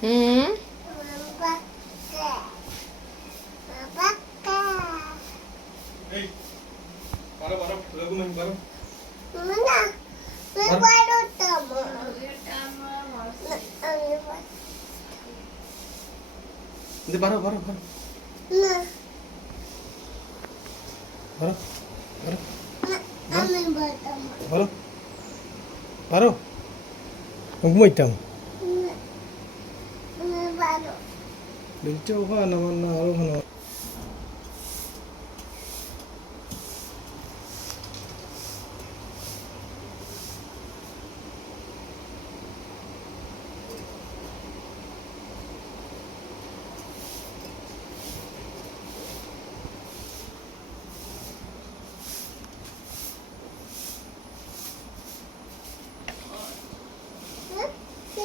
Hmm? Ini baru, baru, baru. Baru, baru. Baru. Baru. ঘুমাইতাম লিখতে ওখানে না না আরও ভালো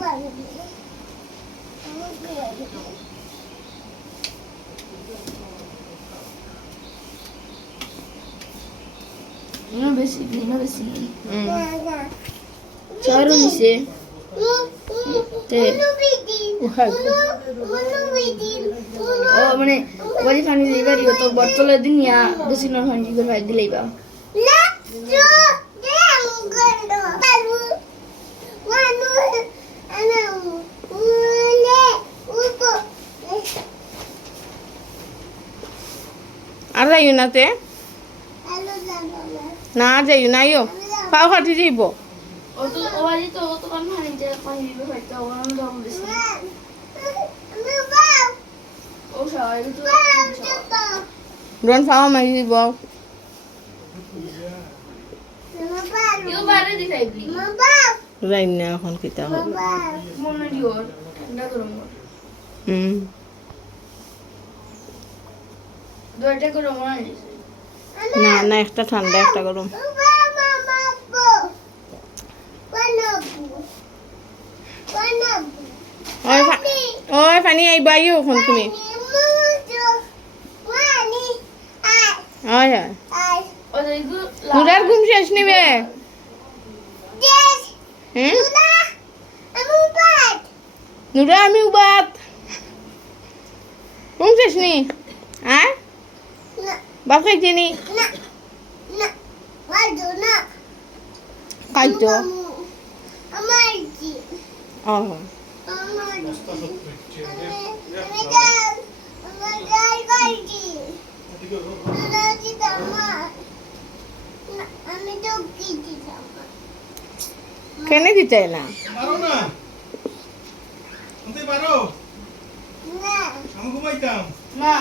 আও আমি বাঙ্গি আও আমি বাঙ্গি আও আমি বাঙ্গি আমি বাঙ্গি Aku banggi. Aku banggi. Una আর যাইও না তে? না। যাইও না ইয়ো পাও খাটি যাইব। ও তো ও বাড়ি তো তো কান পানি যে পানি দিবার ভাই তো ওরা দাম বেশি। Anu bau. ও সবাই তো Bau cepat. ডন পাও মারি দিব. যাই না এখন কিতা কর হুম। না? না একটা ঠান্ডা একটা গরম। ওই পানি আইব আইও এখন তুমি। হয় দেখু নুরার ঘুম শেষ নিবে। হুম নুরা আমি উবাত। ঘুম শেষ নি? হ্যাঁ বাপ খাইছে নি। খাইতো আমার ও। আমার রাস্তা সব আমি গাল আমার গাল গাইছি আমি তো কিছু কেন দিতে না? পারো না। পারো? না। ঘুমাইতাম। না।